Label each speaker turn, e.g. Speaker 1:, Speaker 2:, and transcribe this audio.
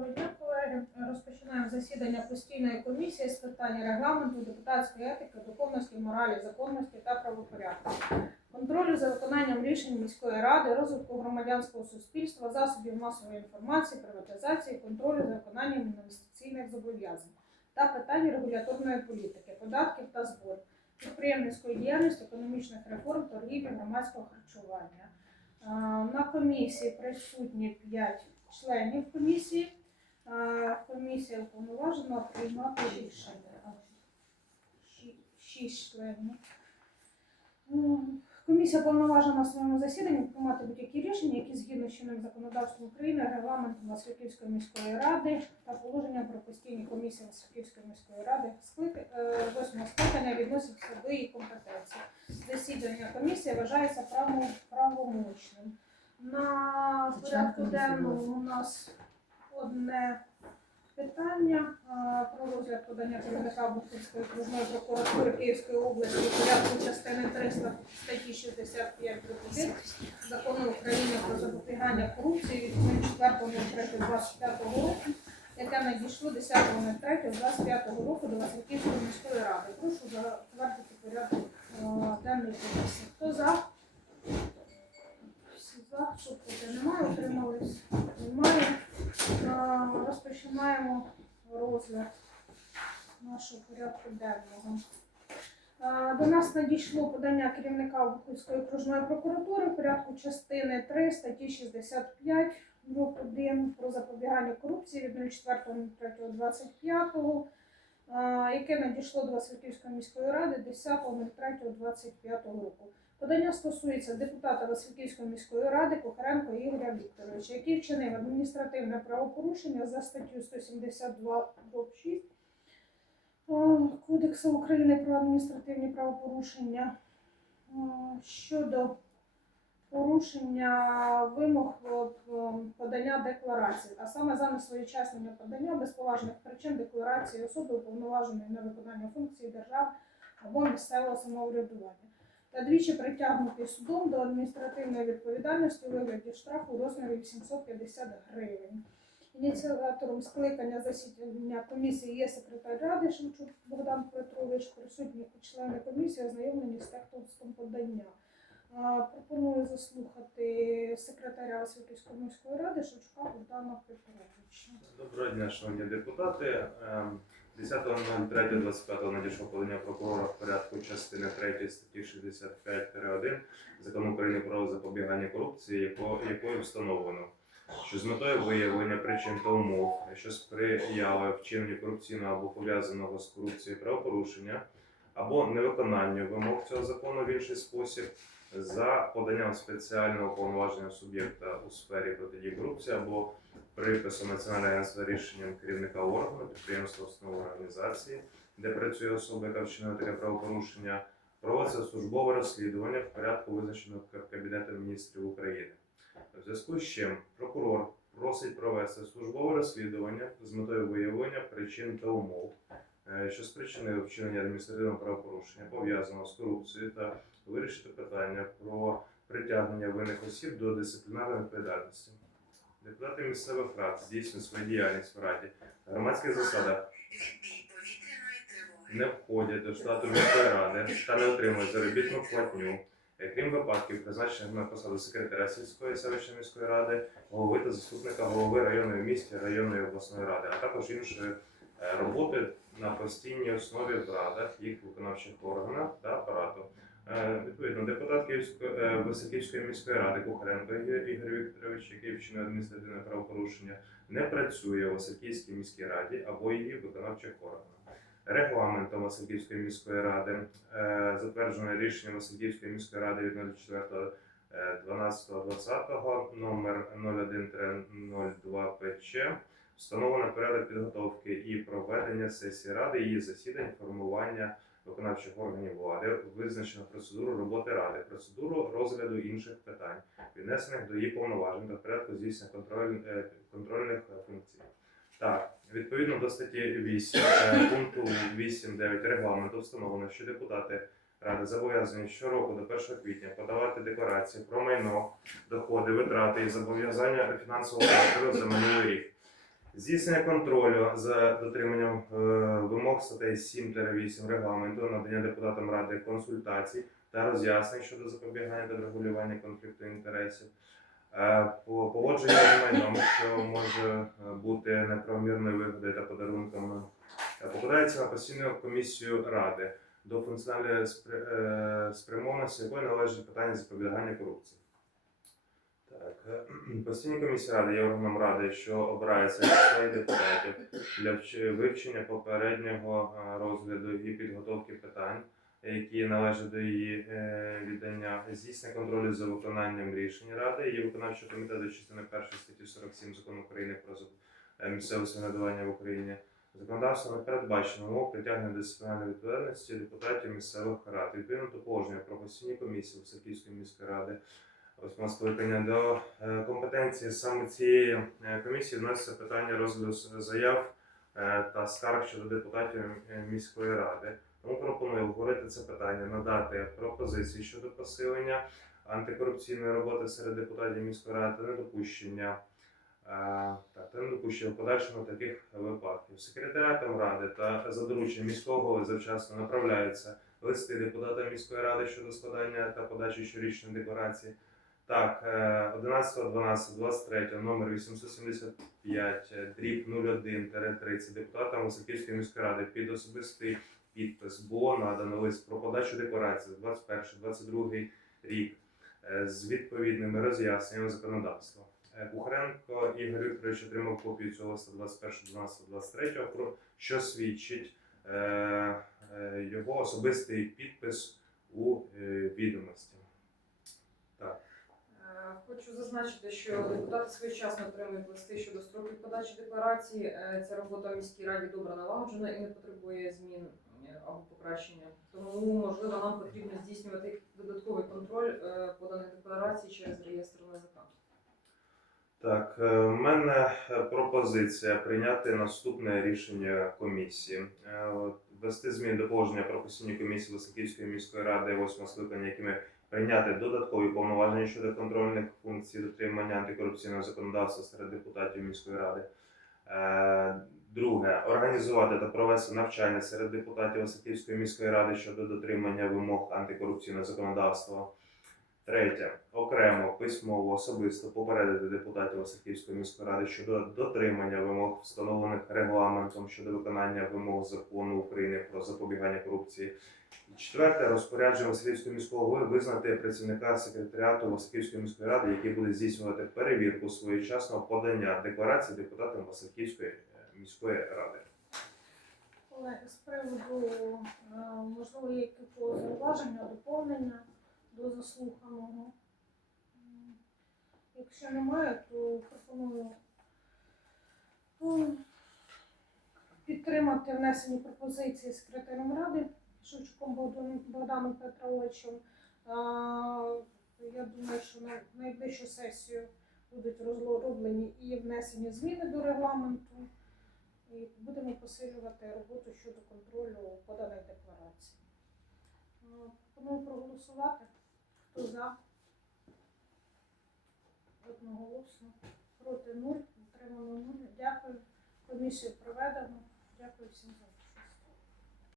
Speaker 1: Доброго дня, колеги. Розпочинаємо засідання постійної комісії з питань регламенту, депутатської етики, духовності, моралі, законності та правопорядку. Контролю за виконанням рішень міської ради, розвитку громадянського суспільства, засобів масової інформації, приватизації, контролю за виконанням інвестиційних зобов'язань та питань регуляторної політики, податків та зборів, підприємницької діяльності, економічних реформ, торгівлі, громадського харчування. На комісії присутні 5 членів комісії. Комісія уповноважена приймати рішення. Членів. Комісія повноважена на своєму засіданні приймати будь-які рішення, які згідно з чинним законодавством України, регламентом Васильківської міської ради та положенням про постійні комісії Васильківської міської ради е, восьмого скликання відносяться до її компетенції. Засідання комісії вважається право- правомочним. На порядку денному у нас одне питання про розгляд подання керівника Бухівської окружної прокуратури Київської області у порядку частини 300 статті 65 1 закону України про запобігання корупції від 04.03.25 року, яке надійшло 10.03.25 року до Васильківської міської ради. Прошу затвердити порядок а, денний комісії. Хто за? Всі за, що проти немає, утримались? Розпочинаємо розгляд нашого порядку денного. До нас надійшло подання керівника Бухівської окружної прокуратури в порядку частини 3 статті 65 дроб 1 про запобігання корупції від 04.03.25, яке надійшло до Васильківської міської ради 10.03.25 року. Подання стосується депутата Васильківської міської ради Кухаренко Ігоря Вікторовича, який вчинив адміністративне правопорушення за статтю 172 6 Кодексу України про адміністративні правопорушення е, щодо порушення вимог е, подання декларації, а саме за несвоєчасне подання без поважних причин декларації особи уповноваженої на виконання функції держави або місцевого самоврядування та двічі притягнутий судом до адміністративної відповідальності у вигляді штрафу у розмірі 850 гривень. Ініціатором скликання засідання комісії є секретар ради Шевчук Богдан Петрович, присутні члени комісії ознайомлені з текстом подання. Пропоную заслухати секретаря Освітівської міської ради Шевчука Богдана Петровича.
Speaker 2: Доброго дня, шановні депутати. Ем, 10.03.25 надійшло подання прокурора в порядку частини 3 статті 65-1 Закону України про запобігання корупції, яко- якою встановлено, що з метою виявлення причин та умов, що сприяли вчиненню корупційного або пов'язаного з корупцією правопорушення, або невиконанню вимог цього закону в інший спосіб, за поданням спеціального повноваження суб'єкта у сфері протидії корупції або приписом Національного агентства рішенням керівника органу, підприємства, установи організації, де працює особа, яка вчинила таке правопорушення, проводиться службове розслідування в порядку, визначеного Кабінетом міністрів України. В зв'язку з чим прокурор просить провести службове розслідування з метою виявлення причин та умов, е, що спричинили вчинення адміністративного правопорушення, пов'язаного з корупцією, та вирішити питання про притягнення винних осіб до дисциплінарної відповідальності. Депутати місцевих рад здійснюють свою діяльність в раді. Громадських засадах не входять до штату міської ради та не отримують заробітну платню, е, крім випадків, призначених на посаду секретаря сільської селищної міської ради, голови та заступника голови районної місті районної обласної ради, а також іншої е, роботи на постійній основі в радах, їх виконавчих органах та апарату. Е, Відповідно, депутат Київської е, Високівської міської ради Кухаренко Ігор Вікторович, який вчинив адміністративне правопорушення, не працює у Васильківській міській раді або її виконавчих органах. Регламентом Васильківської міської ради, е, затверджене рішення Васильківської міської ради від 04.12.20 номер 0102 ПЧ встановлено порядок підготовки і проведення сесії ради, її засідань, формування виконавчих органів влади, визначено процедуру роботи ради, процедуру розгляду інших питань, віднесених до її повноважень та порядку здійснення контроль, е, контрольних е, функцій. Так, відповідно до статті 8 е, пункту 8.9 регламенту встановлено, що депутати ради зобов'язані щороку до 1 квітня подавати декларації про майно, доходи, витрати і зобов'язання фінансового характеру за минулий рік. Здійснення контролю за дотриманням е, вимог статей 7-8 регламенту, надання депутатам ради консультацій та роз'яснень щодо запобігання та регулювання конфлікту інтересів. Е, по- Поводження з майном, що може е, бути неправомірною вигодою та подарунками, покладається на постійну комісію ради, до функціональної спря- спрямованості якої належить питання запобігання корупції. Так, е, постійні комісії ради є органом ради, що обирається своїх депутатів для вивчення попереднього е, розгляду і підготовки питань, які належать до її е, віддання, здійснення контролю за виконанням рішень ради, її виконавчого комітету частини 1 статті 47 закону України про місцеве самоврядування в Україні. Законодавство не передбачено умов притягнення дисциплінарної відповідальності депутатів місцевих рад. Відповідно до положення про постійні комісії Високівської міської ради восьмого скликання до е, компетенції саме цієї е, комісії вноситься питання розгляду заяв е, та скарг щодо депутатів міської ради. Тому пропоную обговорити це питання, надати пропозиції щодо посилення антикорупційної роботи серед депутатів міської ради та недопущення. Так, та недопущення в подальшому таких випадків. Секретаріатом ради та за дорученням міського голови завчасно направляються листи депутата міської ради щодо складання та подачі щорічної декларації. Так, е, 11.12.23 номер 875 е, дріб 01-30 депутатам Високівської міської ради під особистий підпис було надано лист про подачу декларації за 21-22 рік е, з відповідними роз'ясненнями законодавства. Е, Кухаренко Ігор Вікторович отримав копію цього листа 21.12.23, про що свідчить його особистий підпис у відомості.
Speaker 3: Хочу зазначити, що депутати своєчасно отримують листи щодо строків подачі декларації. Е, Ця робота в міській раді добре налагоджена і не потребує змін е, або покращення. Тому, можливо, нам потрібно здійснювати додатковий контроль е, поданих декларацій через реєстр НАЗК.
Speaker 2: Так, в мене пропозиція прийняти наступне рішення комісії. Ввести зміни до положення про комісії Високівської міської ради 8 скликання, якими прийняти додаткові повноваження щодо контрольних функцій дотримання антикорупційного законодавства серед депутатів міської ради. Е, Друге, організувати та провести навчання серед депутатів Високівської міської ради щодо дотримання вимог антикорупційного законодавства. Третє. Окремо письмово особисто попередити депутатів Васильківської міської ради щодо дотримання вимог, встановлених регламентом щодо виконання вимог закону України про запобігання корупції. Четверте. Розпорядження Васильківської міського голови визнати працівника секретаріату Васильківської міської ради, який буде здійснювати перевірку своєчасного подання декларації депутатам Васильківської е, міської ради.
Speaker 1: Колеги, з приводу е, можливо є зауваження, доповнення до заслуханого. Якщо немає, то пропоную підтримати внесені пропозиції секретарем ради Шевчуком Богданом- Петровичем. Я думаю, що на найближчу сесію будуть розроблені і внесені зміни до регламенту. І будемо посилювати роботу щодо контролю поданих декларацій. Е, проголосувати. Хто за? Одноголосно. Проти нуль. Утримано нуль. Дякую. Комісію проведено. Дякую всім за.